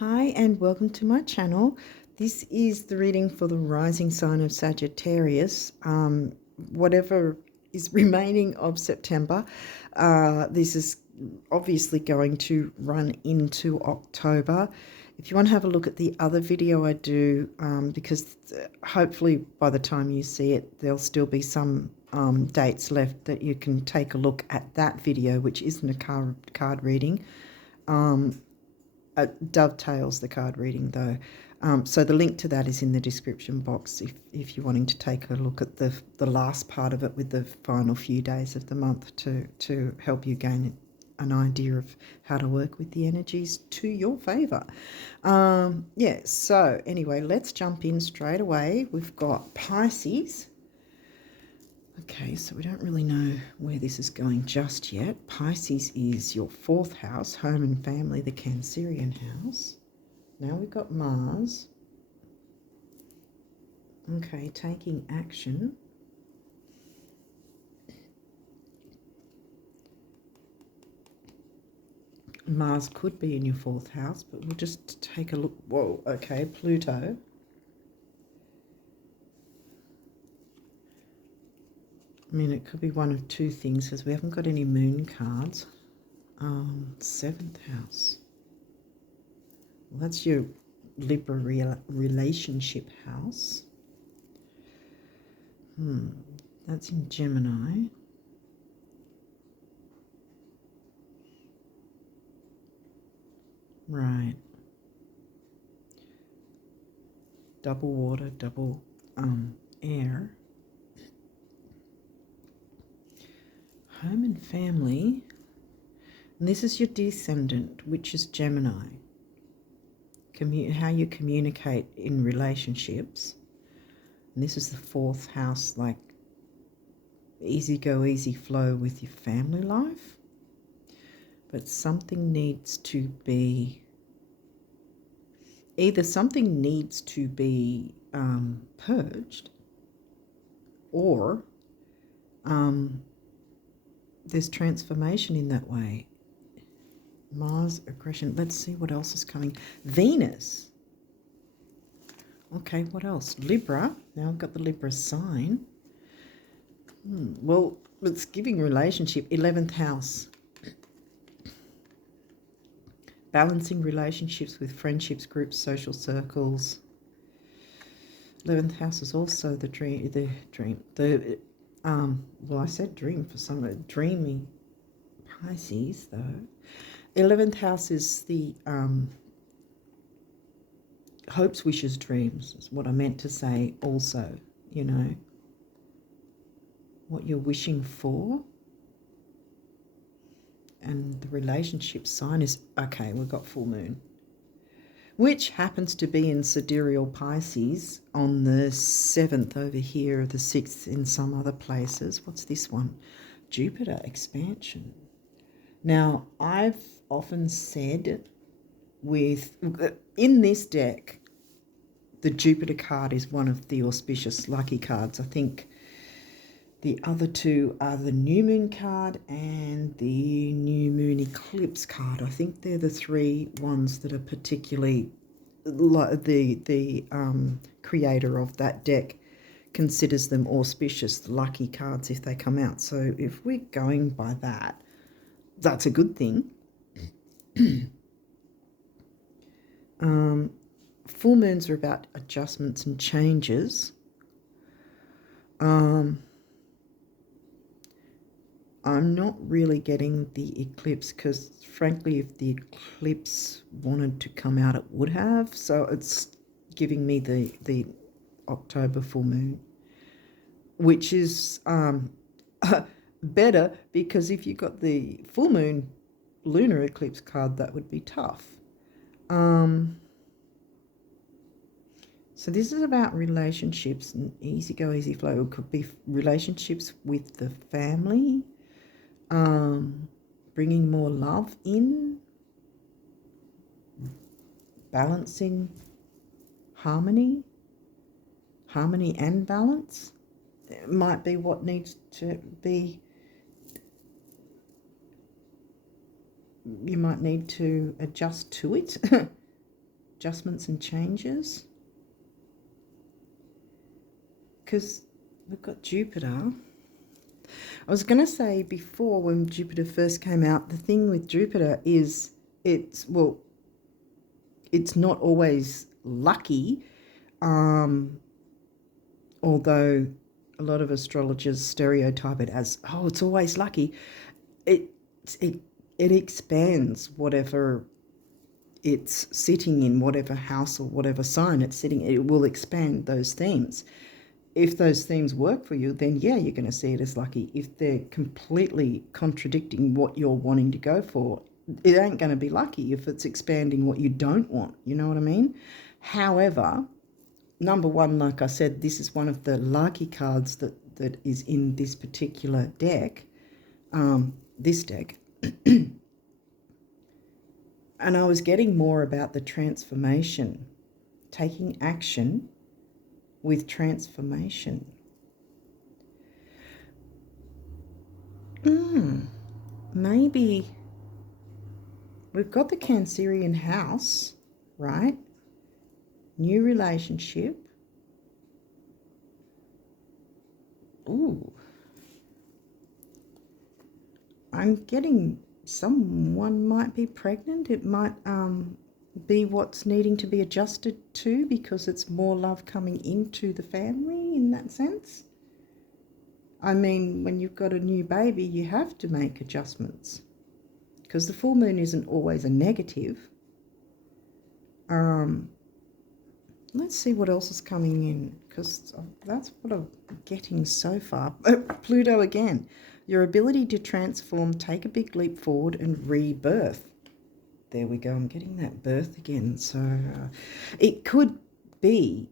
Hi and welcome to my channel. This is the reading for the rising sign of Sagittarius. Whatever is remaining of September, this is obviously going to run into October. If you want to have a look at the other video I do, because hopefully by the time you see it, there'll still be some dates left that you can take a look at that video, which isn't a card reading. Dovetails the card reading though. So the link to that is in the description box if you're wanting to take a look at the last part of it with the final few days of the month to help you gain an idea of how to work with the energies to your favour. Yeah, so anyway, let's jump in straight away. We've got Pisces. Okay, so we don't really know where this is going just yet. Pisces is your fourth house, home and family, the Cancerian house. Now we've got Mars. Okay, taking action. Mars could be in your fourth house, but we'll just take a look. Whoa, okay, Pluto. I mean, it could be one of two things because we haven't got any moon cards. Seventh house. Well, that's your Libra relationship house. That's in Gemini. Right. Double water, double air. Home and family. And this is your descendant, which is Gemini. How you communicate in relationships. And this is the fourth house, like easy go, easy flow with your family life. But something needs to be, either something needs to be purged, or there's transformation in that way. Mars, aggression. Let's see what else is coming. Venus. Okay, what else? Libra. Now I've got the Libra sign. Well, it's giving relationship. 11th house. Balancing relationships with friendships, groups, social circles. 11th house is also the dream. Well, I said dream for some. Dreamy Pisces, though. 11th house is the hopes, wishes, dreams is what I meant to say also, you know, what you're wishing for. And the relationship sign is, okay, we've got full moon, which happens to be in Sidereal Pisces on the 7th over here, the 6th in some other places. What's this one? Jupiter expansion. Now, I've often said in this deck, the Jupiter card is one of the auspicious lucky cards. I think the other two are the new moon card and the new moon eclipse card. I think they're the three ones that are particularly, the creator of that deck considers them auspicious, lucky cards if they come out. So if we're going by that, that's a good thing. Full moons are about adjustments and changes. I'm not really getting the eclipse because, frankly, if the eclipse wanted to come out, it would have. So it's giving me the October full moon, which is better because if you got the full moon lunar eclipse card, that would be tough. So this is about relationships and easy go, easy flow. It could be relationships with the family, bringing more love in, balancing harmony and balance. It might be what needs to be. You might need to adjust to it. adjustments and changes. Because we've got Jupiter. I was going to say before, when Jupiter first came out, the thing with Jupiter is it's not always lucky, although a lot of astrologers stereotype it as, oh, it's always lucky. It expands whatever it's sitting in, whatever house or whatever sign it's sitting in. It will expand those themes. If those themes work for you, then yeah, you're going to see it as lucky. If they're completely contradicting what you're wanting to go for, it ain't going to be lucky if it's expanding what you don't want. You know what I mean? However, number one, like I said, this is one of the lucky cards that is in this particular deck, this deck. And I was getting more about the transformation, taking action with transformation. Maybe we've got the Cancerian house, right? New relationship. Ooh. I'm getting someone might be pregnant. It might be what's needing to be adjusted to, because it's more love coming into the family in that sense. I mean, when you've got a new baby, you have to make adjustments, because the full moon isn't always a negative. Let's see what else is coming in, because that's what I'm getting so far. Pluto again. Your ability to transform, take a big leap forward and rebirth. There we go. I'm getting that birth again. So it could be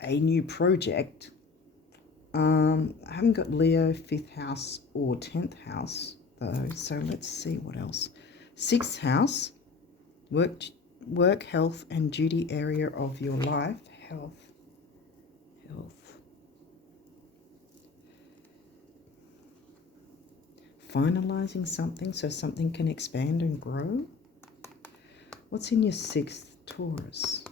a new project. I haven't got Leo 5th house or 10th house though. So let's see what else. 6th house, work, health and duty area of your life. Health. Finalizing something so something can expand and grow. What's in your 6th, Taurus?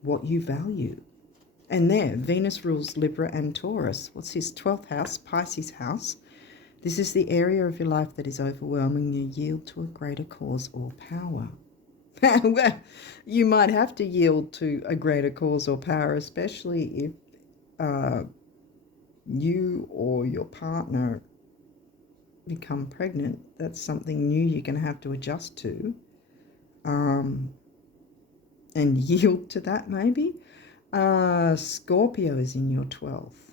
What you value. And there, Venus rules Libra and Taurus. What's his 12th house? Pisces house. This is the area of your life that is overwhelming you. Yield to a greater cause or power. Well, you might have to yield to a greater cause or power, especially if you or your partner become pregnant. That's something new you're going to have to adjust to, and yield to that maybe. Scorpio is in your 12th.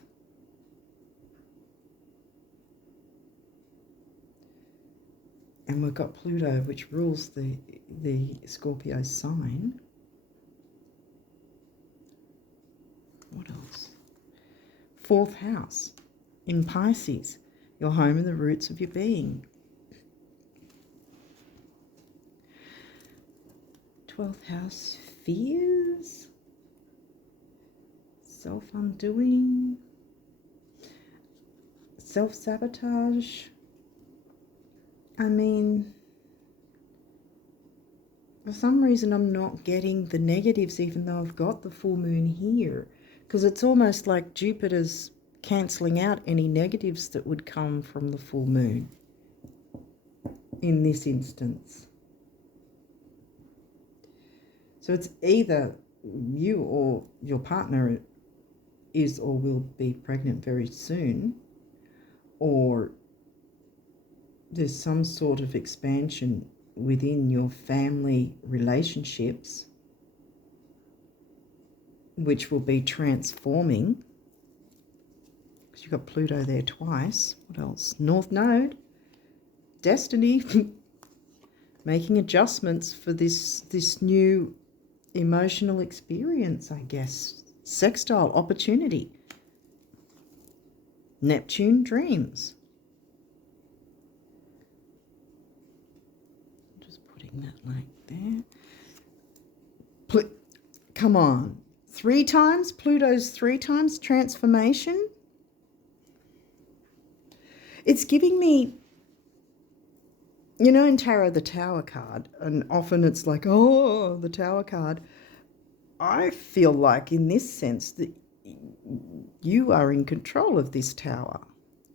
And we've got Pluto, which rules the Scorpio sign. What else? 4th house in Pisces, your home and the roots of your being. 12th house, fears, self-undoing, self-sabotage. I mean, for some reason I'm not getting the negatives, even though I've got the full moon here, because it's almost like Jupiter's cancelling out any negatives that would come from the full moon in this instance. So it's either you or your partner is or will be pregnant very soon, or there's some sort of expansion within your family relationships which will be transforming. Because you've got Pluto there twice. What else? North Node, destiny, making adjustments for this new emotional experience, I guess. Sextile, opportunity. Neptune, dreams. Just putting that like there. Come on. 3 times? Pluto's 3 times transformation? It's giving me You know, in tarot, the Tower card, and often it's like, oh, the Tower card. I feel like in this sense that you are in control of this tower.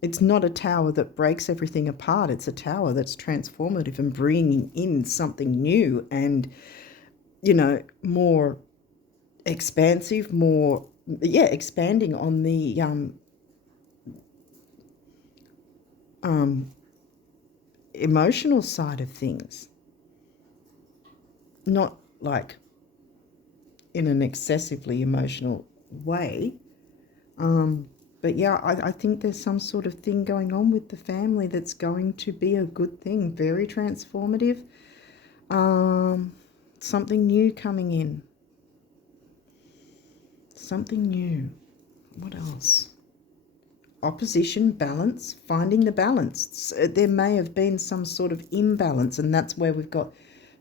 It's not a tower that breaks everything apart. It's a tower that's transformative and bringing in something new and, you know, more expansive, more, expanding on the emotional side of things. Not like in an excessively emotional way. But yeah, I think there's some sort of thing going on with the family that's going to be a good thing, very transformative. Something new coming in. Something new. What else? Opposition, balance, finding the balance. There may have been some sort of imbalance, and that's where we've got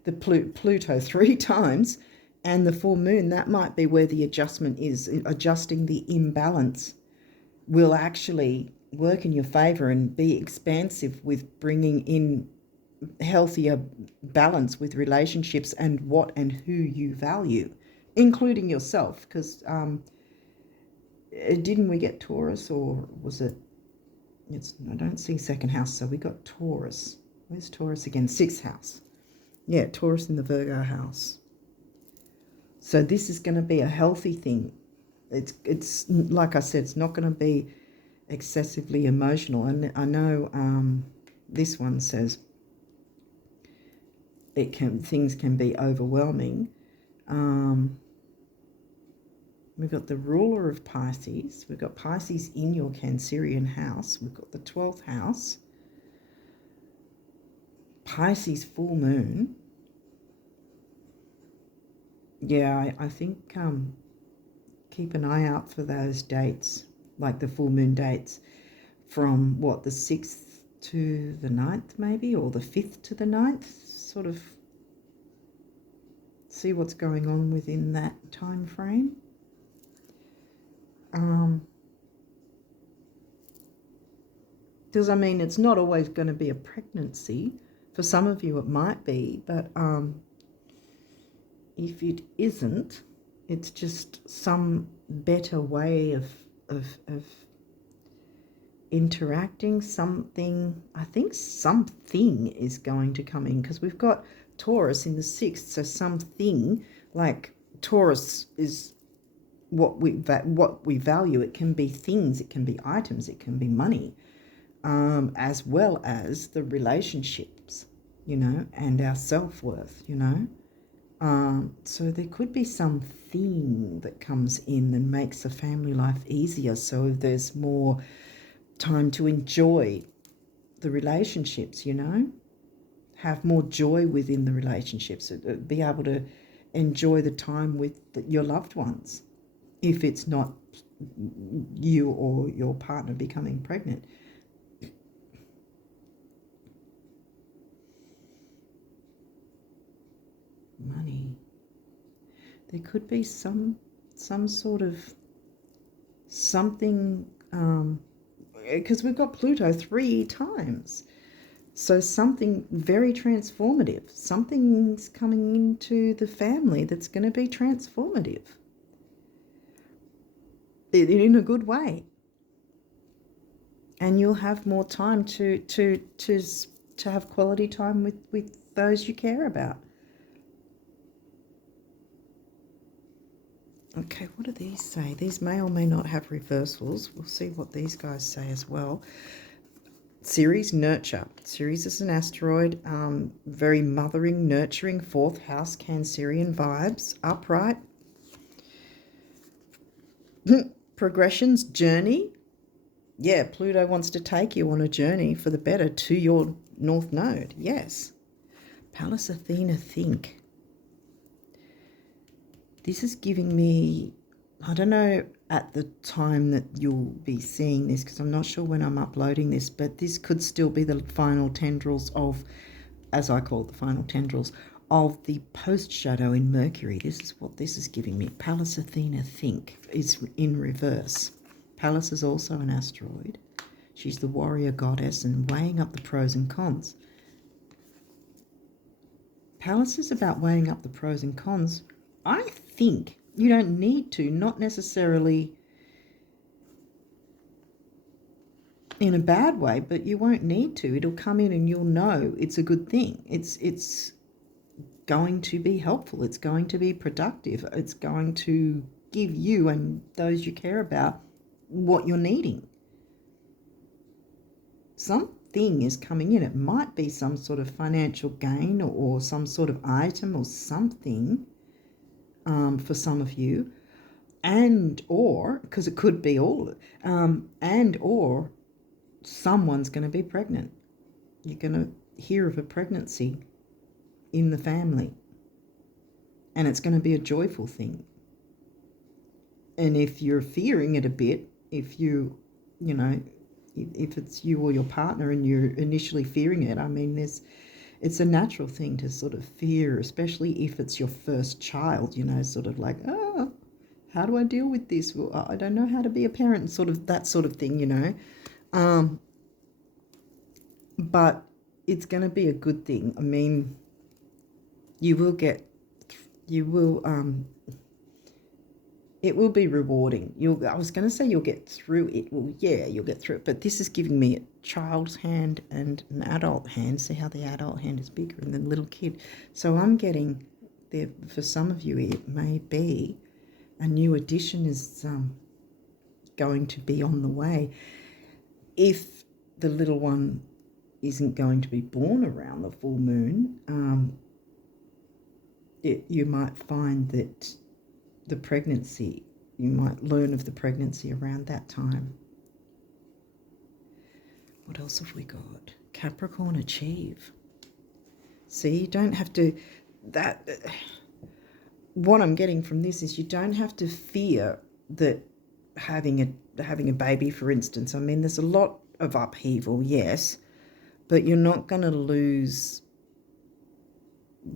the Pluto 3 times and the full moon. That might be where the adjustment is. Adjusting the imbalance will actually work in your favor and be expansive with bringing in healthier balance with relationships and what and who you value, including yourself. Because didn't we get Taurus, or was it? I don't see second house, so we got Taurus. Where's Taurus again? Sixth house. Yeah, Taurus in the Virgo house. So this is going to be a healthy thing. It's like I said, it's not going to be excessively emotional. And I know this one says things can be overwhelming. We've got the ruler of Pisces. We've got Pisces in your Cancerian house. We've got the 12th house. Pisces full moon. Yeah, I think keep an eye out for those dates, like the full moon dates from what, the 6th to the 9th maybe, or the 5th to the 9th, sort of see what's going on within that time frame. Because I mean, it's not always going to be a pregnancy. For some of you it might be, but if it isn't, it's just some better way of interacting. Something, I think something is going to come in, because we've got Taurus in the 6th, so something, like Taurus is what we value. It can be things, it can be items, it can be money, as well as the relationships, you know, and our self-worth, you know. So there could be something that comes in and makes the family life easier, so there's more time to enjoy the relationships, you know, have more joy within the relationships, be able to enjoy the time with your loved ones, if it's not you or your partner becoming pregnant. Money. There could be some sort of something, because we've got Pluto 3 times. So something very transformative. Something's coming into the family that's going to be transformative in a good way. And you'll have more time to have quality time with those you care about. Okay, what do these say? These may or may not have reversals. We'll see what these guys say as well. Ceres, nurture. Ceres is an asteroid, very mothering, nurturing, 4th house, Cancerian vibes, upright. Progressions, journey. Yeah, Pluto wants to take you on a journey for the better to your North Node. Yes. Pallas Athena, think. This is giving me, I don't know at the time that you'll be seeing this, because I'm not sure when I'm uploading this, but this could still be the final tendrils of, as I call it, the final tendrils of the post shadow in Mercury. This is what this is giving me. Pallas Athena, think, is in reverse. Pallas is also an asteroid. She's the warrior goddess and weighing up the pros and cons. Palace is about weighing up the pros and cons. I think you don't need to, not necessarily in a bad way, but you won't need to. It'll come in and you'll know it's a good thing. It's going to be helpful. It's going to be productive. It's going to give you and those you care about what you're needing. Something is coming in. It might be some sort of financial gain or some sort of item or something for some of you, and or, because it could be all of it, and or someone's going to be pregnant. You're going to hear of a pregnancy in the family, and it's going to be a joyful thing. And if you're fearing it a bit, if you know, if it's you or your partner and you're initially fearing it, I mean, it's a natural thing to sort of fear, especially if it's your first child, you know, sort of like, oh, how do I deal with this? Well, I don't know how to be a parent, sort of that sort of thing, you know. But it's going to be a good thing. I mean, it will be rewarding. I was going to say you'll get through it. Well, yeah, you'll get through it. But this is giving me a child's hand and an adult hand. See how the adult hand is bigger than the little kid. So I'm getting there, for some of you, it may be a new addition is going to be on the way. If the little one isn't going to be born around the full moon, you might find that the pregnancy, you might learn of the pregnancy around that time. What else have we got? Capricorn, achieve. See, you don't have to, what I'm getting from this is you don't have to fear that having a baby, for instance. I mean, there's a lot of upheaval, yes, but you're not going to lose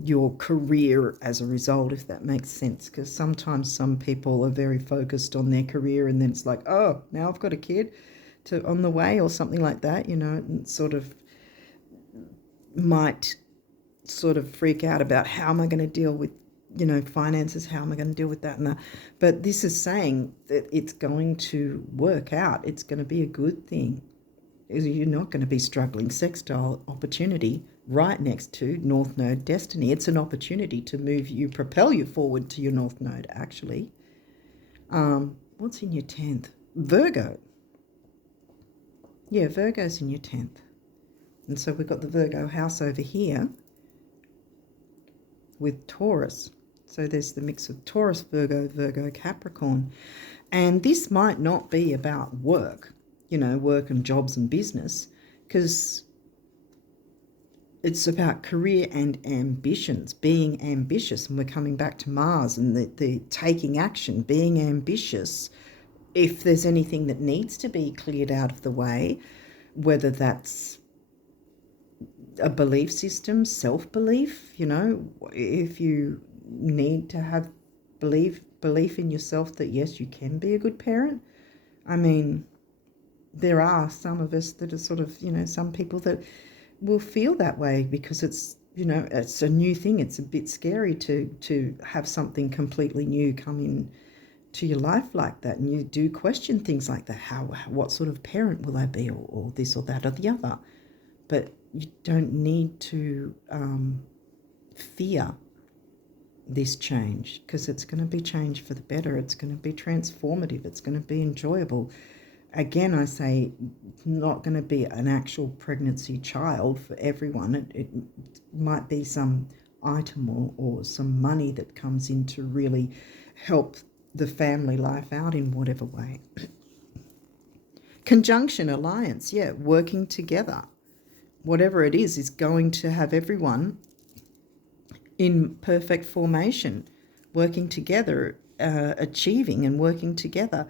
your career as a result, if that makes sense, because sometimes some people are very focused on their career and then it's like, oh, now I've got a kid on the way or something like that, you know, and sort of might sort of freak out about how am I going to deal with, you know, finances, how am I going to deal with that and that. But this is saying that it's going to work out. It's going to be a good thing. You're not going to be struggling. Sextile opportunity right next to North Node destiny. It's an opportunity to move you, propel you forward to your North Node, actually. What's in your 10th? Virgo. Yeah, Virgo's in your 10th. And so we've got the Virgo house over here with Taurus. So there's the mix of Taurus, Virgo, Capricorn. And this might not be about work, you know, work and jobs and business, because it's about career and ambitions, being ambitious. And we're coming back to Mars and the taking action, being ambitious. If there's anything that needs to be cleared out of the way, whether that's a belief system, self-belief, you know, if you need to have belief in yourself that, yes, you can be a good parent. I mean, there are some of us that are sort of, you know, some people that will feel that way because it's, you know, it's a new thing. It's a bit scary to have something completely new come in to your life like that, and you do question things like that. What sort of parent will I be, or this or that or the other? But you don't need to fear this change, because it's going to be change for the better. It's going to be transformative. It's going to be enjoyable. Again, I say, not going to be an actual pregnancy child for everyone. It might be some item or some money that comes in to really help the family life out in whatever way. Conjunction, alliance, yeah, working together. Whatever it is going to have everyone in perfect formation, working together, achieving and working together.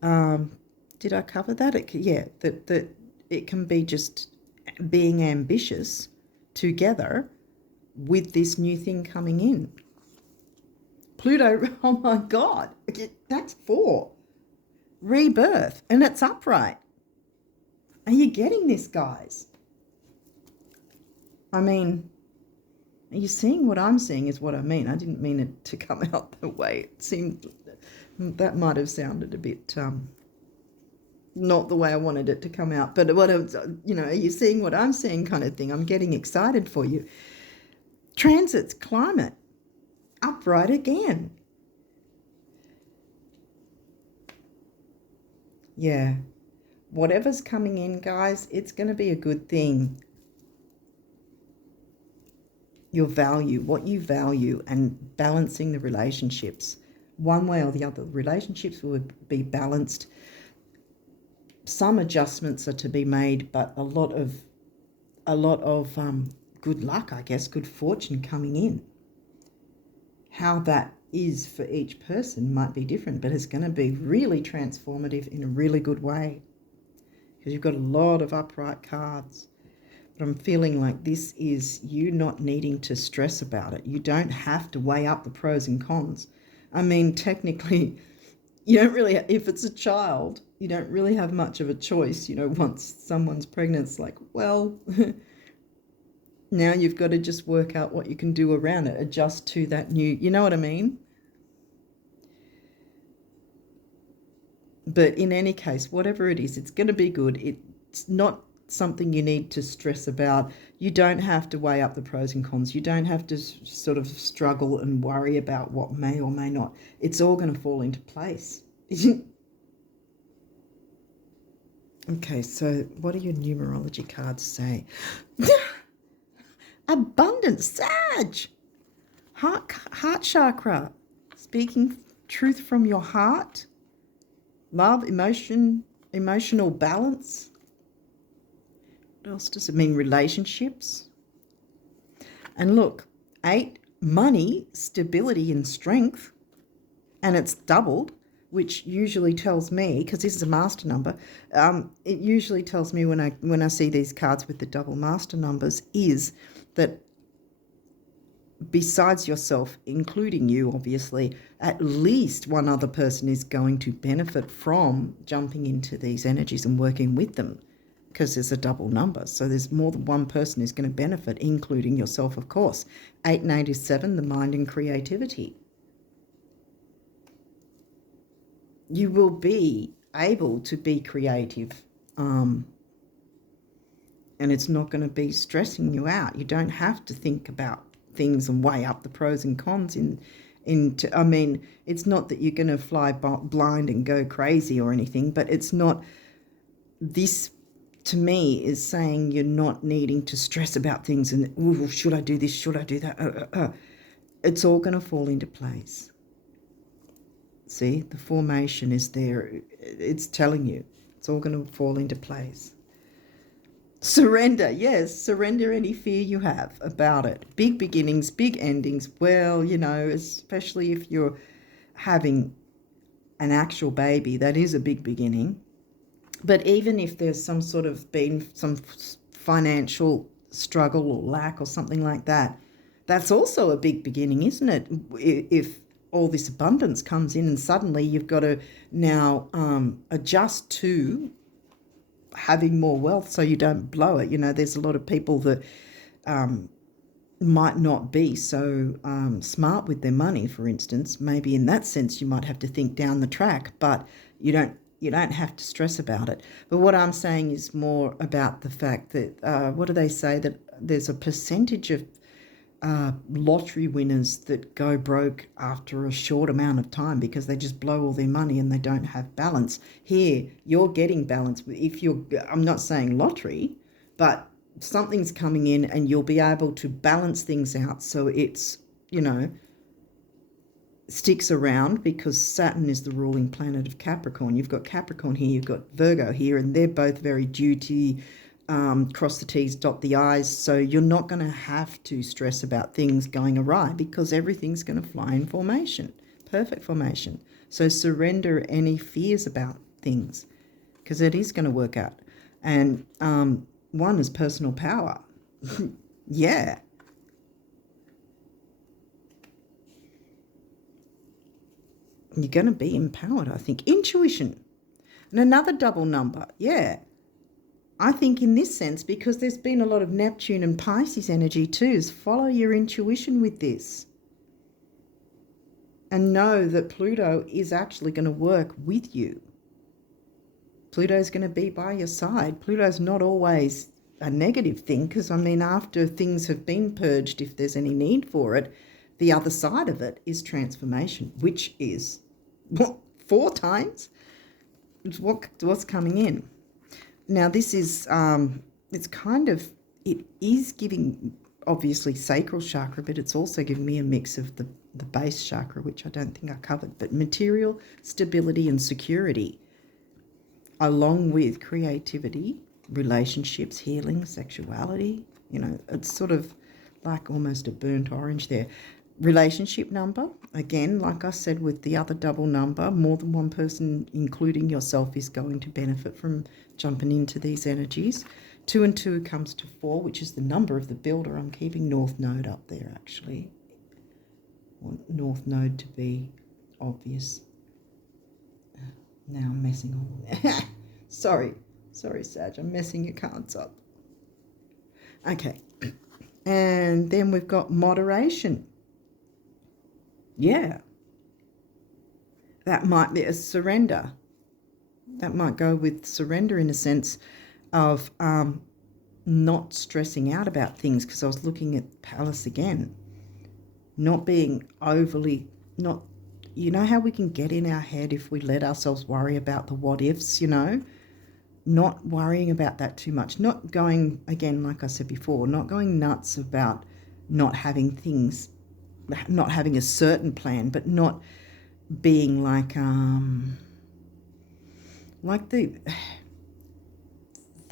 Did I cover that? Yeah, that it can be just being ambitious together with this new thing coming in. Pluto, oh my God, that's 4. Rebirth, and it's upright. Are you getting this, guys? I mean, Are you seeing what I'm seeing is what I mean? I didn't mean it to come out the way it seemed. That might have sounded a bit not the way I wanted it to come out. But what are you seeing what I'm seeing kind of thing? I'm getting excited for you. Transits, climate, upright again. Yeah. Whatever's coming in, guys, it's going to be a good thing. Your value, what you value, and balancing the relationships. One way or the other, relationships will be balanced. Some adjustments are to be made, but a lot of good luck, I guess, good fortune coming in. How that is for each person might be different, but it's going to be really transformative in a really good way, because you've got a lot of upright cards. But I'm feeling like this is you not needing to stress about it. You don't have to weigh up the pros and cons. I mean, technically, you don't really, if it's a child, you don't really have much of a choice. Once someone's pregnant, it's like, well, now you've got to just work out what you can do around it, adjust to that new, you know what I mean? But in any case, whatever it is, it's going to be good. It's not something you need to stress about. You don't have to weigh up the pros and cons. You don't have to sort of struggle and worry about what may or may not. It's all going to fall into place. Okay, so what do your numerology cards say? Abundance, Sag! Heart chakra. Speaking truth from your heart. Love, emotional balance. What else does it mean? Relationships. And look, 8, money, stability and strength. And it's doubled, which usually tells me, because this is a master number, it usually tells me when I see these cards with the double master numbers is that besides yourself, including you, obviously, at least one other person is going to benefit from jumping into these energies and working with them, because there's a double number. So there's more than one person who's going to benefit, including yourself, of course. 8 and 8 is 7, the mind and creativity. You will be able to be creative, and it's not going to be stressing you out. You don't have to think about things and weigh up the pros and cons I mean, it's not that you're going to fly blind and go crazy or anything, but it's not, this to me is saying you're not needing to stress about things and, ooh, should I do this, should I do that? It's all going to fall into place. See, the formation is there. It's telling you it's all going to fall into place. Surrender, yes, surrender any fear you have about it. Big beginnings, big endings. Well, especially if you're having an actual baby, that is a big beginning. But even if there's some financial struggle or lack or something like that, that's also a big beginning, isn't it? If all this abundance comes in and suddenly you've got to now adjust to having more wealth so you don't blow it. There's a lot of people that might not be so smart with their money, for instance. Maybe in that sense you might have to think down the track, but you don't have to stress about it. But what I'm saying is more about the fact that, what do they say, that there's a percentage of lottery winners that go broke after a short amount of time because they just blow all their money and they don't have balance. Here, you're getting balance. I'm not saying lottery, but something's coming in and you'll be able to balance things out so it's, sticks around, because Saturn is the ruling planet of Capricorn. You've got Capricorn here, you've got Virgo here, and they're both very duty, cross the T's, dot the I's. So you're not going to have to stress about things going awry because everything's going to fly in formation, perfect formation. So surrender any fears about things because it is going to work out. And one is personal power. Yeah. You're going to be empowered, I think. Intuition. And another double number. Yeah. I think in this sense, because there's been a lot of Neptune and Pisces energy too, is follow your intuition with this. And know that Pluto is actually going to work with you. Pluto's going to be by your side. Pluto's not always a negative thing, because, I mean, after things have been purged, if there's any need for it, the other side of it is transformation, which is, what, 4 times? It's what's coming in. Now, this is, it's kind of, it is giving, obviously, sacral chakra, but it's also giving me a mix of the base chakra, which I don't think I covered, but material stability and security, along with creativity, relationships, healing, sexuality. You know, it's sort of like almost a burnt orange there. Relationship number, again, like I said with the other double number, more than one person, including yourself, is going to benefit from jumping into these energies. 2 and 2 comes to 4, which is the number of the builder. I'm keeping North Node up there, actually. I want North Node to be obvious. Now I'm messing all Sorry, Sag, I'm messing your cards up. Okay. And then we've got moderation. Yeah. That might be a surrender. That might go with surrender in a sense of not stressing out about things, because I was looking at Palace again. Not being overly, not, you know how we can get in our head if we let ourselves worry about the what ifs, you know? Not worrying about that too much. Not going, again, like I said before, not going nuts about not having things, not having a certain plan, but not being like the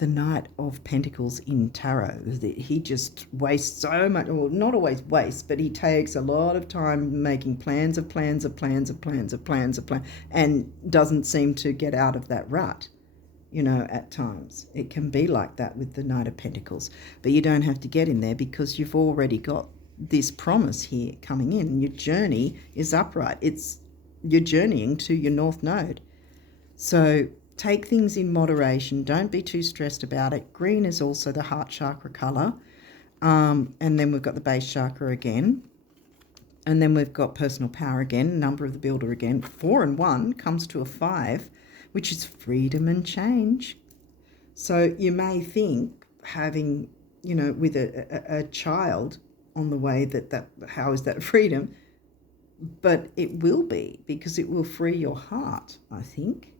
Knight of Pentacles in Tarot. He just wastes so much, or not always wastes, but he takes a lot of time making plans, and doesn't seem to get out of that rut. You know, at times it can be like that with the Knight of Pentacles, but you don't have to get in there, because you've already got this promise here coming in. Your journey is upright. You're journeying to your North Node. So take things in moderation. Don't be too stressed about it. Green is also the heart chakra color. And then we've got the base chakra again. And then we've got personal power again, number of the builder again. 4 and 1 comes to a 5, which is freedom and change. So you may think having, you know, with a child on the way, that how is that freedom? But it will be, because it will free your heart, I think,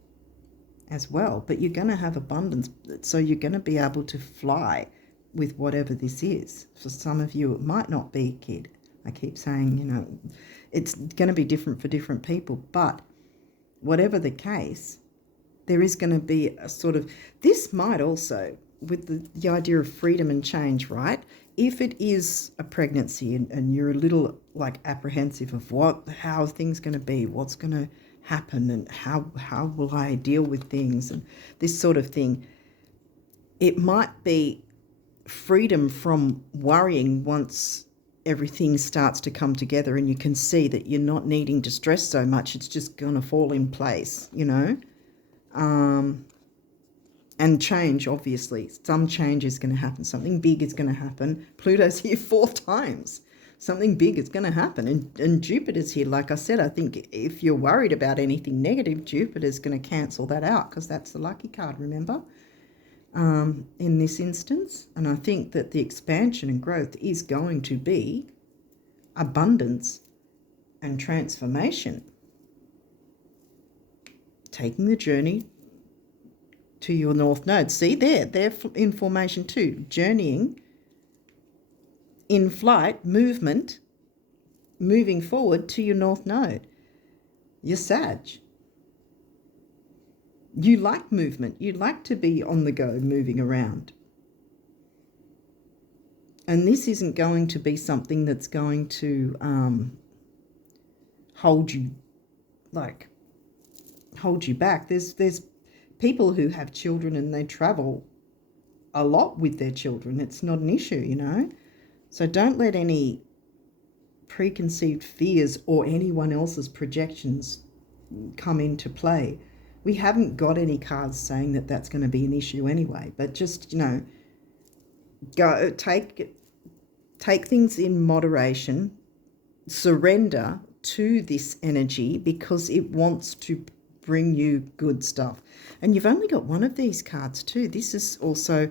as well. But you're going to have abundance, so you're going to be able to fly with whatever this is. For some of you, it might not be, kid. I keep saying, you know, it's going to be different for different people. But whatever the case, there is going to be a sort of, this might also, with the idea of freedom and change, right? If it is a pregnancy and you're a little like apprehensive of how are things going to be, what's going to happen, and how will I deal with things, and this sort of thing, it might be freedom from worrying once everything starts to come together and you can see that you're not needing to stress so much. It's just going to fall in place, you know. And change, obviously. Some change is going to happen. Something big is going to happen. Pluto's here 4 times. Something big is going to happen. And Jupiter's here. Like I said, I think if you're worried about anything negative, Jupiter's going to cancel that out, because that's the lucky card, remember, in this instance. And I think that the expansion and growth is going to be abundance and transformation. Taking the journey to your North Node. See, they're in formation too. Journeying, in flight, movement, moving forward to your North Node. You're Sag. You like movement. You like to be on the go, moving around. And this isn't going to be something that's going to hold you back. There's people who have children and they travel a lot with their children. It's not an issue, you know. So don't let any preconceived fears or anyone else's projections come into play We haven't got any cards saying that that's going to be an issue anyway, but just, go take things in moderation, surrender to this energy because it wants to bring you good stuff. And you've only got one of these cards too. This is also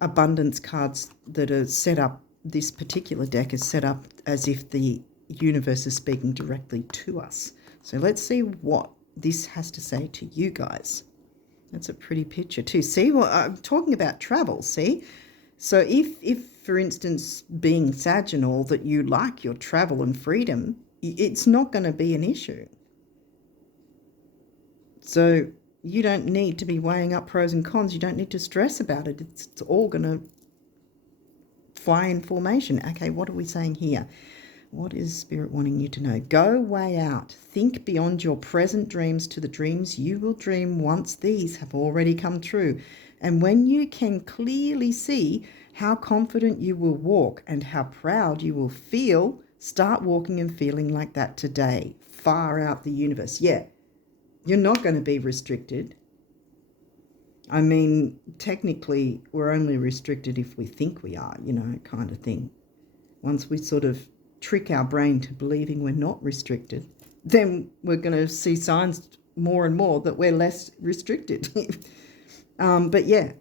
abundance cards that are set up. This particular deck is set up as if the universe is speaking directly to us. So let's see what this has to say to you guys. That's a pretty picture too. See, well, I'm talking about travel, see? So if for instance, being Sagittarial, that you like your travel and freedom, it's not going to be an issue. So you don't need to be weighing up pros and cons. You don't need to stress about it. It's all going to fly in formation. Okay, what are we saying here? What is Spirit wanting you to know? Go way out. Think beyond your present dreams to the dreams you will dream once these have already come true. And when you can clearly see how confident you will walk and how proud you will feel, start walking and feeling like that today. Far out the universe. Yeah, you're not going to be restricted. I mean, technically, we're only restricted if we think we are, kind of thing. Once we sort of trick our brain to believing we're not restricted, then we're going to see signs more and more that we're less restricted. But yeah,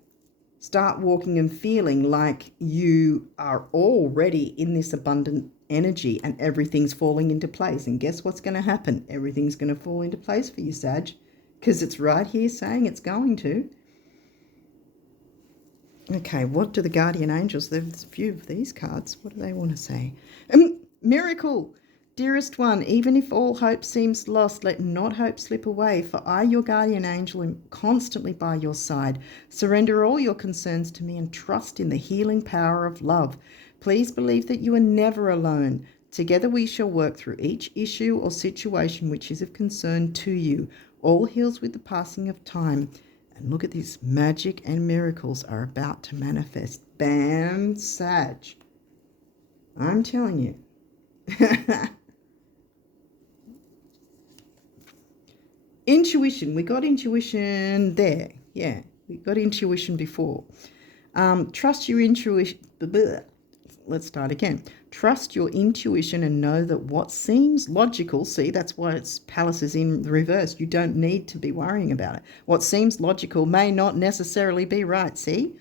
start walking and feeling like you are already in this abundant energy and everything's falling into place. And guess what's going to happen? Everything's going to fall into place for you, Sag, because it's right here saying it's going to. Okay, what do the guardian angels, there's a few of these cards, what do they want to say? Miracle, dearest one, even if all hope seems lost, let not hope slip away, for I, your guardian angel, am constantly by your side. Surrender all your concerns to me and trust in the healing power of love. Please believe that you are never alone. Together we shall work through each issue or situation which is of concern to you. All heals with the passing of time. And look at this, magic and miracles are about to manifest. Bam, Sag. I'm telling you. Intuition, we got intuition there. Yeah, we got intuition before. Trust your intuition. Let's start again. Trust your intuition and know that what seems logical, see, that's why it's Palace is in reverse. You don't need to be worrying about it. What seems logical may not necessarily be right, see?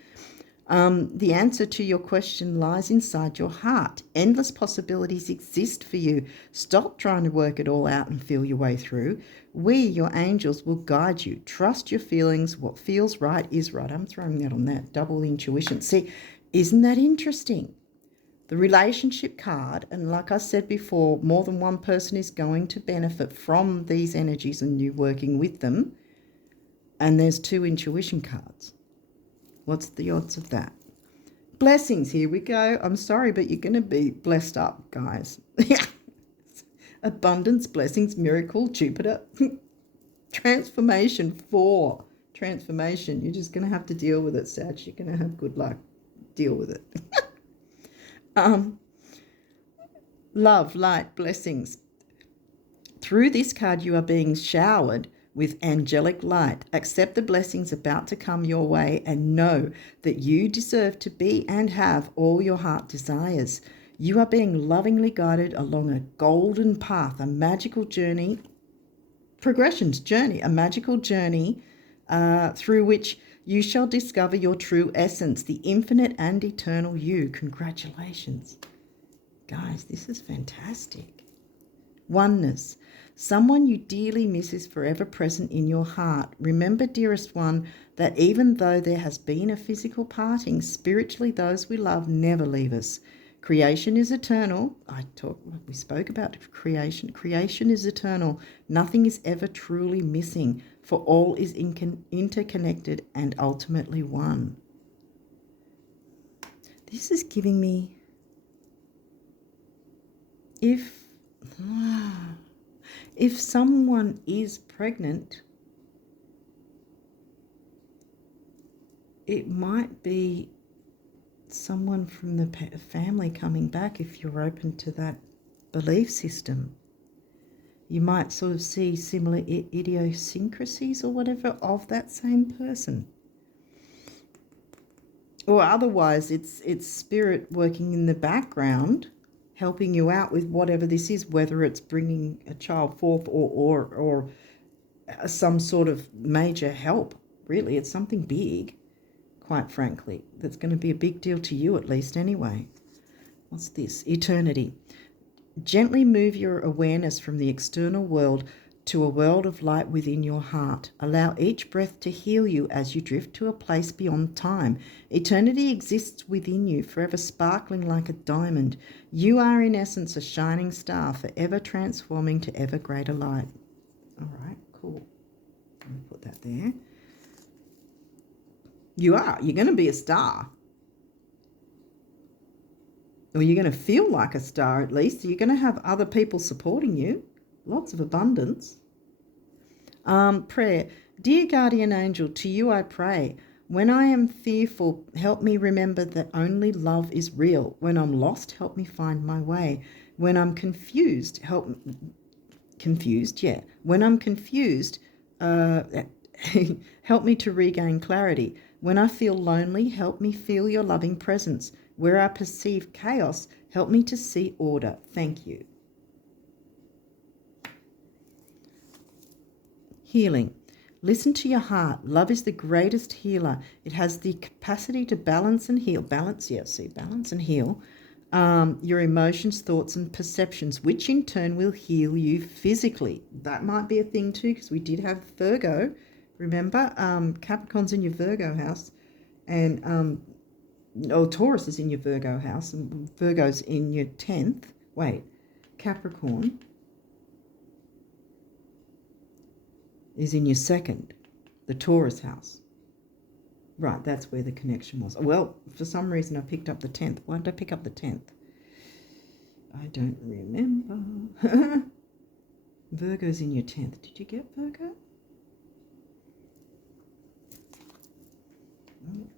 The answer to your question lies inside your heart. Endless possibilities exist for you. Stop trying to work it all out and feel your way through. We, your angels, will guide you. Trust your feelings. What feels right is right. I'm throwing that on that. Double intuition. See, isn't that interesting? The relationship card, and like I said before, more than one person is going to benefit from these energies and you working with them. And there's 2 intuition cards. What's the odds of that? Blessings, here we go. I'm sorry, but you're going to be blessed up, guys. Abundance, blessings, miracle, Jupiter. Transformation 4. Transformation. You're just going to have to deal with it, Sag. You're going to have good luck. Deal with it. Love, light, blessings. Through this card, you are being showered with angelic light. Accept the blessings about to come your way and know that you deserve to be and have all your heart desires. You are being lovingly guided along a golden path, a magical journey, a magical journey through which you shall discover your true essence, the infinite and eternal you. Congratulations. Guys, this is fantastic. Oneness. Someone you dearly miss is forever present in your heart. Remember, dearest one, that even though there has been a physical parting, spiritually those we love never leave us. Creation is eternal. We spoke about creation. Creation is eternal. Nothing is ever truly missing, for all is interconnected and ultimately one. This is giving me, if someone is pregnant, it might be someone from the family coming back if you're open to that belief system. You might sort of see similar idiosyncrasies or whatever of that same person. Or otherwise, it's spirit working in the background, helping you out with whatever this is, whether it's bringing a child forth or some sort of major help. Really, it's something big, quite frankly, that's going to be a big deal to you, at least anyway. What's this? Eternity. Gently move your awareness from the external world to a world of light within your heart. Allow each breath to heal you as you drift to a place beyond time. Eternity exists within you, forever sparkling like a diamond. You are in essence a shining star, forever transforming to ever greater light. All right, cool. Let me put that there. You are. You're going to be a star. Or you're going to feel like a star at least. You're going to have other people supporting you. Lots of abundance. Prayer. Dear guardian angel, to you I pray. When I am fearful, help me remember that only love is real. When I'm lost, help me find my way. When I'm confused, When I'm confused, help me to regain clarity. When I feel lonely, help me feel your loving presence. Where I perceive chaos, help me to see order. Thank you. Healing. Listen to your heart. Love is the greatest healer. It has the capacity to balance and heal. Balance and heal your emotions, thoughts, and perceptions, which in turn will heal you physically. That might be a thing too, because we did have Virgo. Remember, Capricorn's in your Virgo house, and Taurus is in your Virgo house, and Virgo's in your 10th. Wait, Capricorn is in your 2nd, the Taurus house. Right, that's where the connection was. Well, for some reason I picked up the 10th. Why did I pick up the 10th? I don't remember. Virgo's in your 10th. Did you get Virgo?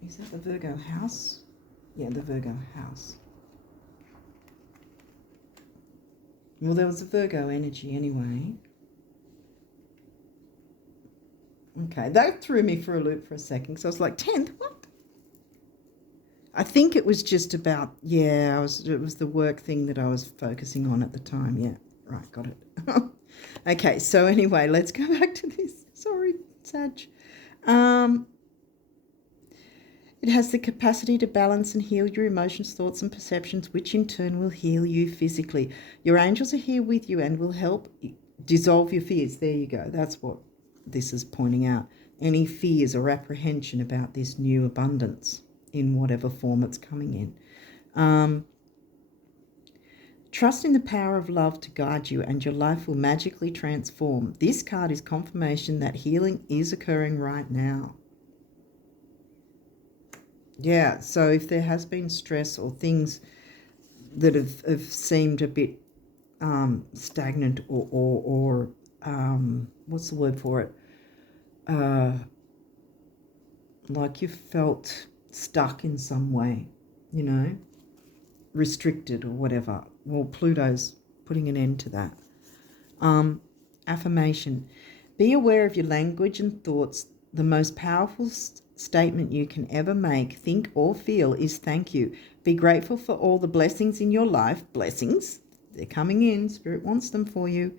Is that the Virgo house? Yeah, the Virgo house. Well, there was a Virgo energy anyway. Okay, that threw me for a loop for a second. So I was like, 10th, what? I think it was just about, it was the work thing that I was focusing on at the time. Yeah, right, got it. Okay, so anyway, let's go back to this. Sorry, Sag. It has the capacity to balance and heal your emotions, thoughts, and perceptions, which in turn will heal you physically. Your angels are here with you and will help dissolve your fears. There you go. That's what this is pointing out. Any fears or apprehension about this new abundance in whatever form it's coming in. Trust in the power of love to guide you, and your life will magically transform. This card is confirmation that healing is occurring right now. Yeah, so if there has been stress or things that have seemed a bit stagnant or what's the word for it? Like you felt stuck in some way, restricted or whatever. Well, Pluto's putting an end to that. Affirmation. Be aware of your language and thoughts. The most powerful statement you can ever make, think, or feel is thank you. Be grateful for all the blessings in your life. Blessings, they're coming in. Spirit wants them for you.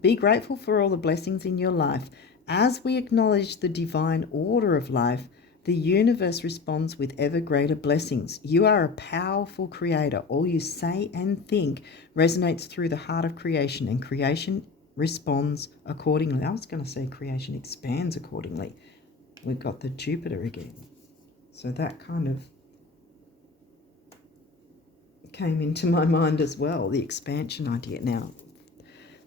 Be grateful for all the blessings in your life. As we acknowledge the divine order of life, the universe responds with ever greater blessings. You are a powerful creator. All you say and think resonates through the heart of creation, and creation responds accordingly. I was going to say creation expands accordingly. We've got the Jupiter again. So that kind of came into my mind as well, the expansion idea. Now,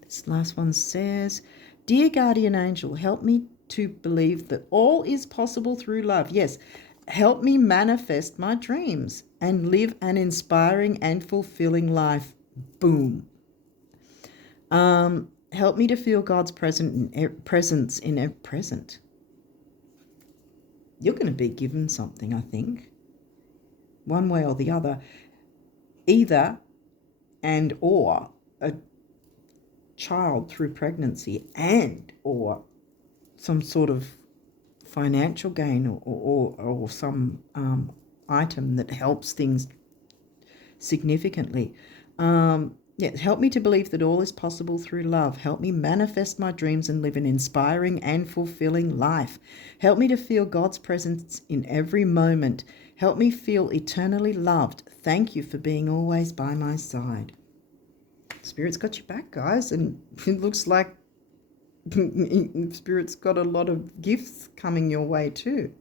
this last one says, Dear guardian angel, help me to believe that all is possible through love. Yes, help me manifest my dreams and live an inspiring and fulfilling life. Boom. Help me to feel God's presence in every present. You're going to be given something, I think, one way or the other, either and or a child through pregnancy and or some sort of financial gain or some item that helps things significantly. Yeah, help me to believe that all is possible through love. Help me manifest my dreams and live an inspiring and fulfilling life. Help me to feel God's presence in every moment. Help me feel eternally loved. Thank you for being always by my side. Spirit's got your back, guys, and it looks like Spirit's got a lot of gifts coming your way too,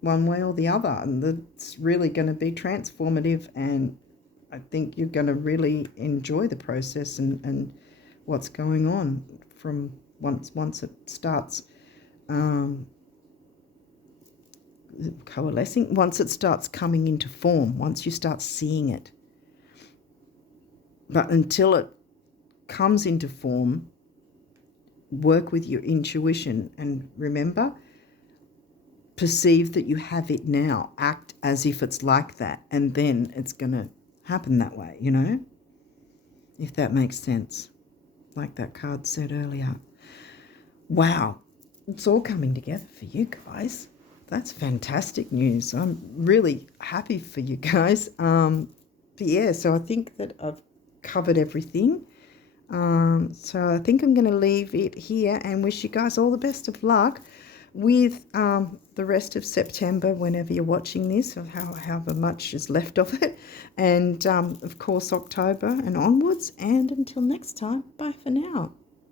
one way or the other, and that's really going to be transformative, and I think you're going to really enjoy the process and what's going on from once it starts coalescing, once it starts coming into form, once you start seeing it. But until it comes into form, work with your intuition and remember, perceive that you have it now. Act as if it's like that, and then it's going to happen that way, you know, if that makes sense, like that card said earlier. Wow, it's all coming together for you guys. That's fantastic news. I'm really happy for you guys. But yeah, so I think that I've covered everything. So I think I'm going to leave it here and wish you guys all the best of luck with the rest of September, whenever you're watching this, or however much is left of it, and of course October and onwards. And until next time, bye for now.